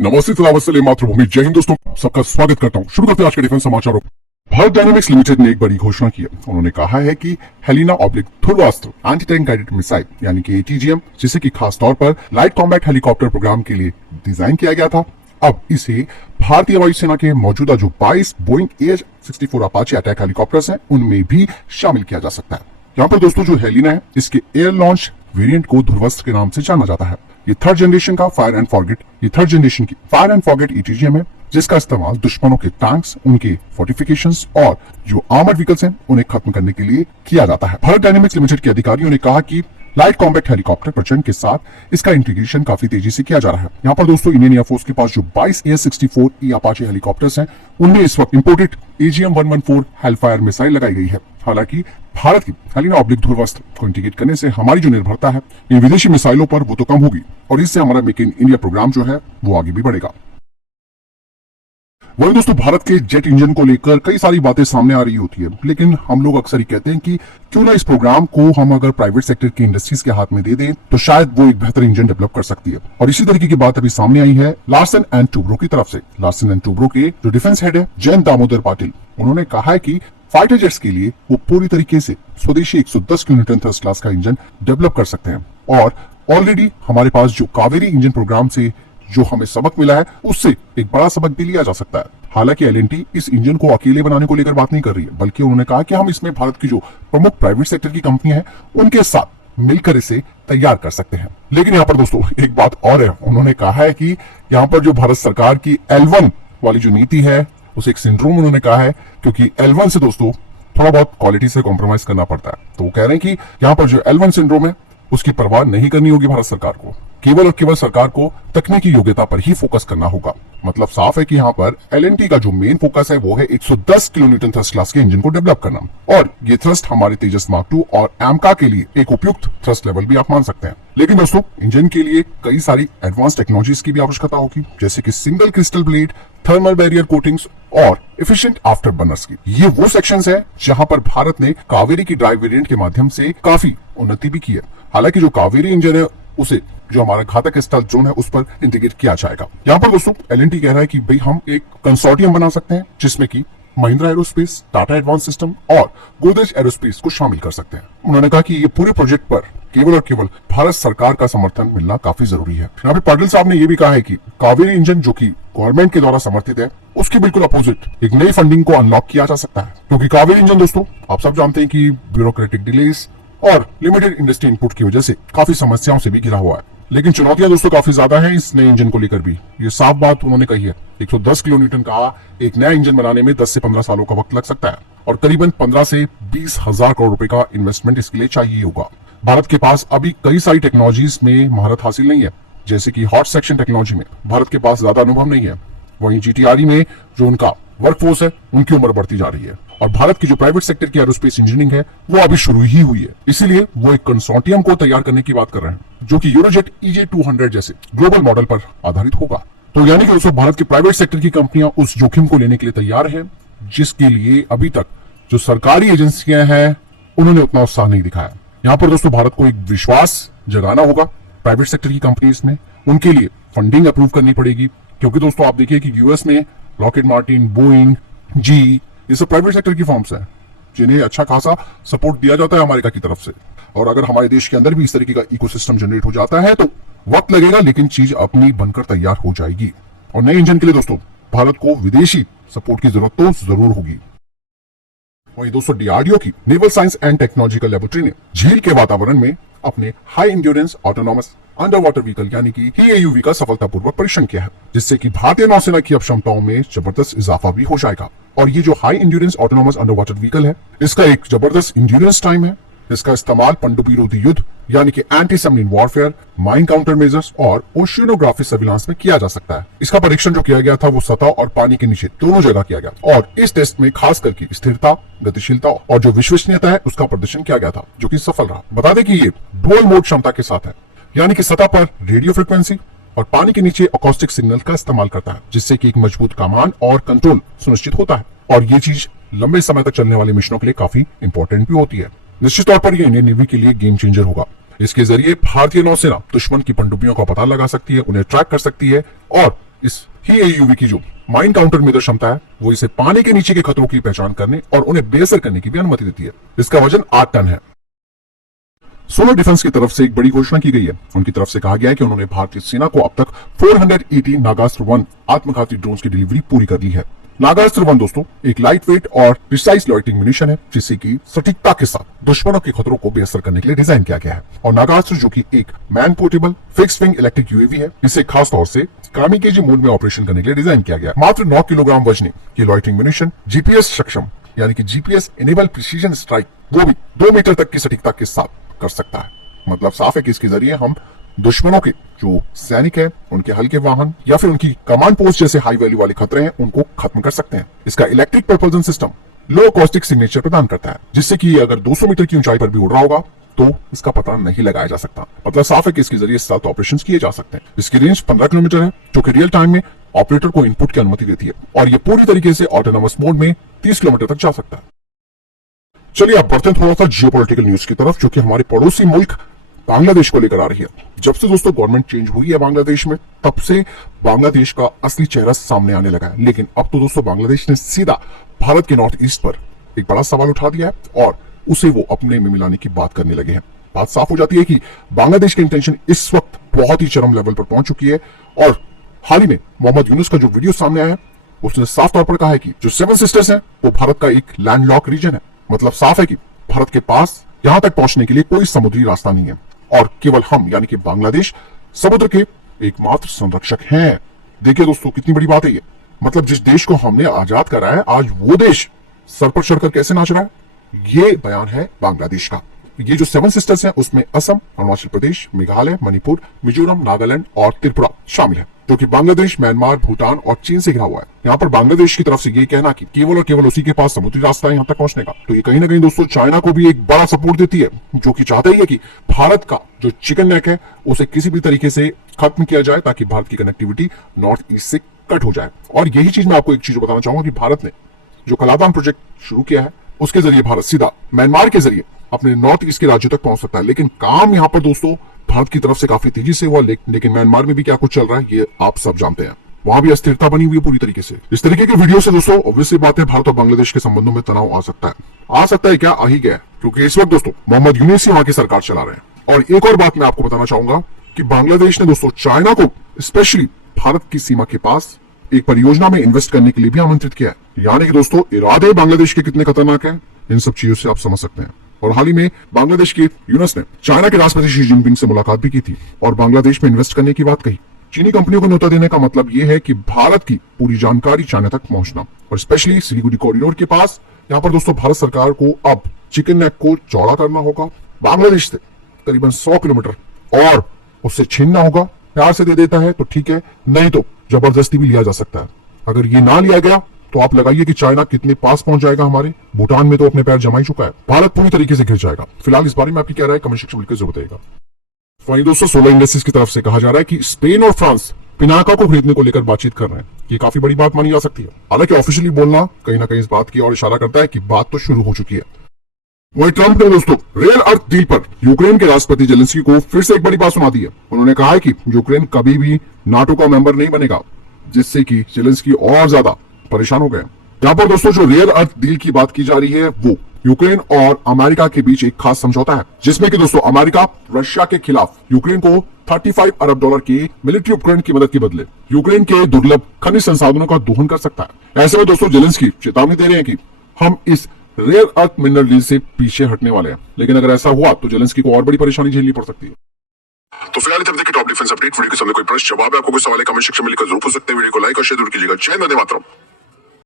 नमस्ते सलाम मातृभूमि जय हिंद दोस्तों, सबका स्वागत करता हूं। शुरू करते हैं आज के डिफेंस समाचारों। भारत डायनामिक्स लिमिटेड ने एक बड़ी घोषणा की है। उन्होंने कहा है कि Helina oblique Dhruvastra anti tank guided missile यानी कि ATGM, जिसे कि खास तौर पर लाइट कॉम्बैट हेलीकॉप्टर प्रोग्राम के लिए डिजाइन किया गया था, अब इसे भारतीय वायुसेना के मौजूदा जो 22 Boeing AH-64 Apache attack helicopters हैं उनमें भी शामिल किया जा सकता है। यहाँ पर दोस्तों जो हेलिना है इसके एयर लॉन्च वेरिएंट को ध्रुवास्त्र के नाम से जाना जाता है। ये थर्ड जनरेशन की फायर एंड फॉरगेट ATGM है, जिसका इस्तेमाल दुश्मनों के टैंक्स, उनके फोर्टिफिकेशंस और जो आर्मर्ड व्हीकल्स हैं उन्हें खत्म करने के लिए किया जाता है। भारत डायनामिक्स लिमिटेड के अधिकारियों ने कहा कि लाइट कॉम्बैट हेलीकॉप्टर प्रचलन के साथ इसका इंटीग्रेशन काफी तेजी से किया जा रहा है। यहाँ पर दोस्तों इंडियन एयरफोर्स के पास जो 22 AH-64E अपाचे हेलीकॉप्टर्स हैं उनमें इस वक्त इंपोर्टेड AGM-114 हेलफायर मिसाइल लगाई गई है। हालांकि भारत की हेलिना ऑब्लिक ध्रुवास्त्र को इंटीग्रेट करने से हमारी जो निर्भरता है इन विदेशी मिसाइलों पर वो तो कम होगी और इससे हमारा मेक इन इंडिया प्रोग्राम जो है वो आगे भी बढ़ेगा। वही दोस्तों भारत के जेट इंजन को लेकर कई सारी बातें सामने आ रही होती है, लेकिन हम लोग अक्सर ही कहते हैं कि क्यों ना इस प्रोग्राम को हम अगर प्राइवेट सेक्टर की इंडस्ट्रीज के हाथ में दे दें तो शायद वो एक बेहतर इंजन डेवलप कर सकती है। और इसी तरीके की बात अभी सामने आई है लार्सन एंड टुब्रो की तरफ से। लार्सन एंड टुब्रो के जो डिफेंस हेड है जयंत दामोदर पाटिल, उन्होंने कहा है कि फाइटर जेट्स के लिए वो पूरी तरीके से स्वदेशी 110 किलोन्यूटन थ्रस्ट क्लास का इंजन डेवलप कर सकते हैं। और ऑलरेडी हमारे पास जो कावेरी इंजन प्रोग्राम से जो हमें सबक मिला है उससे एक बड़ा सबक भी लिया जा सकता है। हालांकि L&T इस इंजन को अकेले बनाने को लेकर बात नहीं कर रही है, बल्कि उन्होंने कहा कि हम इसमें भारत की जो प्रमुख प्राइवेट सेक्टर की कंपनी है उनके साथ मिलकर इसे तैयार कर सकते हैं। लेकिन यहाँ पर दोस्तों एक बात और है, उन्होंने कहा है कि यहाँ पर जो भारत सरकार की L1 वाली जो नीति है उसे एक सिंड्रोम उन्होंने कहा है, क्योंकि L1 से दोस्तों थोड़ा बहुत क्वालिटी से कॉम्प्रोमाइज करना पड़ता है। तो वो कह रहे हैं कि यहाँ पर जो L1 सिंड्रोम है उसकी परवाह नहीं करनी होगी भारत सरकार को, केवल और केवल सरकार को तकनीकी योग्यता पर ही फोकस करना होगा। मतलब साफ है कि यहाँ पर L&T का जो मेन फोकस है वो है 110 किलोन्यूटन थ्रस्ट क्लास के इंजन को डेवलप करना, और ये थ्रस्ट हमारे तेजस मार्क 2 और AMCA के लिए एक उपयुक्त थ्रस्ट लेवल भी आप मान सकते हैं। लेकिन दोस्तों इंजन के लिए कई सारी एडवांस टेक्नोलॉजीज की भी आवश्यकता होगी, जैसे कि single crystal blade, thermal barrier coatings और एफिशिएंट आफ्टर बर्नर्स की। ये वो सेक्शंस है जहां पर भारत ने कावेरी की ड्राइव वेरिएंट के माध्यम से काफी उन्नति भी की है। हालांकि जो कावेरी इंजन है उसे जो हमारा घातक स्टेल्थ ड्रोन है उस पर इंटीग्रेट किया जाएगा। यहाँ पर दोस्तों L&T कह रहा है कि भाई हम एक कंसोर्टियम बना सकते हैं जिसमें कि Mahindra aerospace, Tata advance system और गोदरेज एरोस्पेस को शामिल कर सकते हैं। उन्होंने कहा कि ये पूरे प्रोजेक्ट पर केवल और केवल भारत सरकार का समर्थन मिलना काफी जरूरी है। यहाँ पे पाटिल साहब ने ये भी कहा है कि कावेरी इंजन जो कि गवर्नमेंट के द्वारा समर्थित है उसके बिल्कुल अपोजिट एक नई फंडिंग को अनलॉक किया जा सकता है, क्योंकि कावेरी इंजन दोस्तों आप सब जानते हैं कि ब्यूरोक्रेटिक डिलेस और लिमिटेड इंडस्ट्री इनपुट की वजह से काफी समस्याओं से भी घिरा हुआ है। लेकिन चुनौतियां दोस्तों काफी ज्यादा हैं इस नए इंजन को लेकर भी, ये साफ बात उन्होंने कही है। 110 किलोन्यूटन का एक नया इंजन बनाने में 10 से 15 सालों का वक्त लग सकता है और करीबन 15 से 20 हजार करोड़ रुपए का इन्वेस्टमेंट इसके लिए चाहिए होगा। भारत के पास अभी कई सारी टेक्नोलॉजीज में महारत हासिल नहीं है, जैसे कि हॉट सेक्शन टेक्नोलॉजी में भारत के पास ज्यादा अनुभव नहीं है। वहीं GTRE में जो उनका वर्कफोर्स है उनकी उम्र बढ़ती जा रही है और भारत की जो प्राइवेट सेक्टर की एरोस्पेस इंजीनियरिंग है वो अभी शुरू ही हुई है। इसीलिए वो एक कंसोर्टियम को तैयार करने की बात कर रहे हैं जो कि यूरोजेट EJ-200 जैसे ग्लोबल मॉडल पर आधारित होगा। तो यानी कि दोस्तों भारत की प्राइवेट सेक्टर की कंपनियां उस जोखिम को लेने के लिए तैयार है जिसके लिए अभी तक जो सरकारी एजेंसियां हैं उन्होंने उतना उत्साह नहीं दिखाया। यहाँ पर दोस्तों भारत को एक विश्वास जगाना होगा प्राइवेट सेक्टर की कंपनीज में, उनके लिए फंडिंग अप्रूव करनी पड़ेगी, क्योंकि दोस्तों आप देखिए कि यूएस में लॉकहीड मार्टिन, बोइंग, GE ये सब प्राइवेट सेक्टर की फर्म्स हैं जिन्हें अच्छा खासा सपोर्ट दिया जाता है अमेरिका की तरफ से। और अगर हमारे देश के अंदर भी इस तरीके का इकोसिस्टम जनरेट हो जाता है तो वक्त लगेगा लेकिन चीज अपनी बनकर तैयार हो जाएगी। और नए इंजन के लिए दोस्तों भारत को विदेशी सपोर्ट की जरूरत तो जरूर होगी। वहीं दोस्तों DRDO की naval science and technological laboratory ने झील के वातावरण में अपने high endurance autonomous under water vehicle यानी कि HAUV का सफलतापूर्वक परीक्षण किया है, जिससे कि भारतीय नौसेना की क्षमताओं में जबरदस्त इजाफा भी हो जाएगा। और ये जो high endurance autonomous under water vehicle है इसका एक जबरदस्त इंड्योरेंस टाइम है। इसका इस्तेमाल पनडुब्बी रोधी युद्ध यानी कि anti submarine warfare, mine counter measures और ओशियनोग्राफी सर्विलांस में किया जा सकता है। इसका परीक्षण जो किया गया था वो सतह और पानी के नीचे दोनों जगह किया गया और इस टेस्ट में खास करके स्थिरता, गतिशीलता और जो विश्वसनीयता है उसका प्रदर्शन किया गया था, जो कि सफल रहा। बता दें कि ये डुअल मोड क्षमता के साथ है, यानी कि सतह पर रेडियो फ्रिक्वेंसी और पानी के नीचे अकॉस्टिक सिग्नल का इस्तेमाल करता है, जिससे कि एक मजबूत कमांड और कंट्रोल सुनिश्चित होता है। और ये चीज लंबे समय तक चलने वाले मिशनों के लिए काफी इंपॉर्टेंट भी होती है। निश्चित तौर पर यह इंडियन नेवी के लिए गेम चेंजर होगा। इसके जरिए भारतीय नौसेना दुश्मन की पनडुब्बियों का पता लगा सकती है, उन्हें ट्रैक कर सकती है और इस ही AUV की जो माइन काउंटर मीटर क्षमता है वो इसे पानी के नीचे के खतरों की पहचान करने और उन्हें बेअसर करने की भी अनुमति देती है। इसका वजन 8 टन है। सोलर डिफेंस की तरफ से एक बड़ी घोषणा की गई है। उनकी तरफ से कहा गया है कि उन्होंने भारतीय सेना को अब तक 480 नागास्त्र 1 आत्मघाती ड्रोन्स की डिलीवरी पूरी कर ली है। नागास्त्र 1 दोस्तों एक लाइट वेट और प्रिसाइज लॉइटिंग म्यूनिशन है जिससे कि सटीकता के साथ दुश्मनों के खतरों को बेअसर करने के लिए डिजाइन किया गया है। और नागास्त्र जो कि एक man portable fix wing electric UAV है, इसे खास तौर से कामिकेजी मोड में ऑपरेशन करने के लिए डिजाइन किया गया है। मात्र 9 किलोग्राम वजनी ये लॉइटिंग म्यूनिशन GPS सक्षम यानी कि GPS इनेबल प्रिसीजन स्ट्राइक वो भी 2 मीटर तक की सटीकता के साथ कर सकता है। मतलब साफ है कि इसके जरिए हम दुश्मनों के जो सैनिक है, उनके हल्के वाहन या फिर उनकी कमांड पोस्ट जैसे हाई वैल्यू वाले खतरे हैं उनको खत्म कर सकते हैं। इसका इलेक्ट्रिक प्रपल्जन सिस्टम लो कॉस्टिक सिग्नेचर प्रदान करता है जिससे कि अगर 200 मीटर की ऊंचाई पर भी उड़ रहा होगा तो इसका पता नहीं लगाया जा सकता। मतलब साफ है कि इसके जरिए साथ ऑपरेशन किए जा सकते हैं। इसकी रेंज 15 किलोमीटर है जो कि रियल टाइम में ऑपरेटर को इनपुट की अनुमति देती है और ये पूरी तरीके से ऑटोनोमस मोड में 30 किलोमीटर तक जा सकता है। चलिए अब बढ़ते हैं थोड़ा सा जियोपॉलिटिकल न्यूज की तरफ जो कि हमारे पड़ोसी मुल्क बांग्लादेश को लेकर आ रही है। जब से दोस्तों गवर्नमेंट चेंज हुई है बांग्लादेश में तब से बांग्लादेश का असली चेहरा सामने आने लगा है। लेकिन अब तो दोस्तों बांग्लादेश ने सीधा भारत के नॉर्थ ईस्ट पर एक बड़ा सवाल उठा दिया है और उसे वो अपने में मिलाने की बात करने लगे हैं। बात साफ हो जाती है कि बांग्लादेश की इंटेंशन इस वक्त बहुत ही चरम लेवल पर पहुंच चुकी है और हाल ही में मोहम्मद यूनुस का जो वीडियो सामने आया है उसने साफ तौर पर कहा है कि जो 7 सिस्टर्स हैं वो भारत का एक लैंडलॉक रीजन है। मतलब साफ है कि भारत के पास यहां तक पहुंचने के लिए कोई समुद्री रास्ता नहीं है और केवल हम यानी कि बांग्लादेश समुद्र के एकमात्र संरक्षक हैं। देखिए दोस्तों कितनी बड़ी बात है ये। मतलब जिस देश को हमने आजाद करा है आज वो देश सर पर चढ़कर कैसे नाच रहा है, ये बयान है बांग्लादेश का। ये जो 7 सिस्टर्स हैं उसमें असम, अरुणाचल प्रदेश, मेघालय, मणिपुर, मिजोरम, नागालैंड और त्रिपुरा शामिल है जो कि बांग्लादेश, म्यांमार, भूटान और चीन से घिरा हुआ है। यहाँ पर बांग्लादेश की तरफ से ये कहना कि केवल और केवल उसी के पास समुद्री रास्ता है यहाँ तक पहुंचने का, तो ये कहीं ना कहीं दोस्तों चाइना को भी एक बड़ा सपोर्ट देती है जो कि चाहता ही है कि भारत का जो चिकन नेक है उसे किसी भी तरीके से खत्म किया जाए ताकि भारत की कनेक्टिविटी नॉर्थ ईस्ट से कट हो जाए। और यही चीज मैं आपको एक चीज बताना चाहूंगा कि भारत ने जो कलादान प्रोजेक्ट शुरू किया है उसके जरिए भारत सीधा म्यांमार के जरिए अपने नॉर्थ ईस्ट के राज्यों तक पहुंच सकता है। लेकिन काम यहाँ पर दोस्तों भारत की तरफ से काफी तेजी से हुआ, लेकिन म्यांमार में भी क्या कुछ चल रहा है ये आप सब जानते हैं। वहां भी अस्थिरता बनी हुई है पूरी तरीके से। इस तरीके के वीडियो से दोस्तों ऑब्वियसली बात है भारत और बांग्लादेश के संबंधों में तनाव आ सकता है क्या आ ही गया, क्योंकि इस वक्त दोस्तों मोहम्मद यूनुस ही वहां की सरकार चला रहे हैं। और एक और बात मैं आपको बताना चाहूंगा कि बांग्लादेश ने दोस्तों चाइना को स्पेशली भारत की सीमा के पास एक परियोजना में इन्वेस्ट करने के लिए भी आमंत्रित किया है। यानी कि दोस्तों इरादे बांग्लादेश के कितने खतरनाक हैं इन सब चीजों से आप समझ सकते हैं। और हाल ही में बांग्लादेश के यूनुस ने चाइना के राष्ट्रपति शी जिनपिंग से मुलाकात भी की थी और बांग्लादेश में इन्वेस्ट करने की बात कही। चीनी कंपनियों को न्योता देने का मतलब यह है कि भारत की पूरी जानकारी चाइना तक पहुंचना और स्पेशली सिलीगुड़ी कॉरिडोर के पास यहाँ पर दोस्तों भारत सरकार को अब चिकन नेक को चौड़ा करना होगा, बांग्लादेश से करीबन 100 किलोमीटर और उससे छीनना होगा। प्यार से दे देता है तो ठीक है, नहीं तो जबरदस्ती भी लिया जा सकता है। अगर ये ना लिया गया तो आप लगाइए कि चाइना कितने पास पहुंच जाएगा हमारे। भूटान में तो अपने पैर जमा ही चुका है, भारत पूरी तरीके से घिर जाएगा। फिलहाल इस बारे में आपकी क्या राय है कमेंट सेक्शन में लिखकर जरूर बताइएगा। वहीं दोस्तों सोलर इंडस्ट्रीज की तरफ से कहा जा रहा है कि स्पेन और फ्रांस पिनाका को खरीदने को लेकर बातचीत कर रहे हैं। ये काफी बड़ी बात मानी जा सकती है। हालांकि ऑफिशियली बोलना कहीं ना कहीं इस बात की ओर इशारा करता है कि बात तो शुरू हो चुकी है। वहीं ट्रंप ने दोस्तों रेयर अर्थ डील पर यूक्रेन के राष्ट्रपति जेलेंस्की को फिर से एक बड़ी बात सुना दी है। उन्होंने कहा है कि यूक्रेन कभी भी नाटो का मेंबर नहीं बनेगा, जिससे कि जेलेंस्की और ज्यादा परेशान हो गए। यहाँ पर दोस्तों जो रेयर अर्थ डील की बात की जा रही है वो यूक्रेन और अमेरिका के बीच एक खास समझौता है जिसमें कि दोस्तों अमेरिका रशिया के खिलाफ यूक्रेन को 35 अरब डॉलर के मिलिट्री उपकरण की मदद के बदले यूक्रेन के दुर्लभ खनिज संसाधनों का दोहन कर सकता है। ऐसे में दोस्तों जेलेंस्की चेतावनी दे रहे हैं कि हम इस रेयर अर्थ मिनरल डील से पीछे हटने वाले हैं, लेकिन अगर ऐसा हुआ तो जेलेंस्की को और बड़ी परेशानी झेलनी पड़ सकती है। तो फिलहाल तब देखिए टॉप डिफेंस अपडेट। वीडियो के सामने कोई प्रश्न जवाब है, आपको कोई सवाल है कमेंट सेक्शन में लिखकर जरूर पूछ सकते हैं। वीडियो को लाइक और शेयर जरूर कीजिएगा। जय हिंद, वंदे मातरम।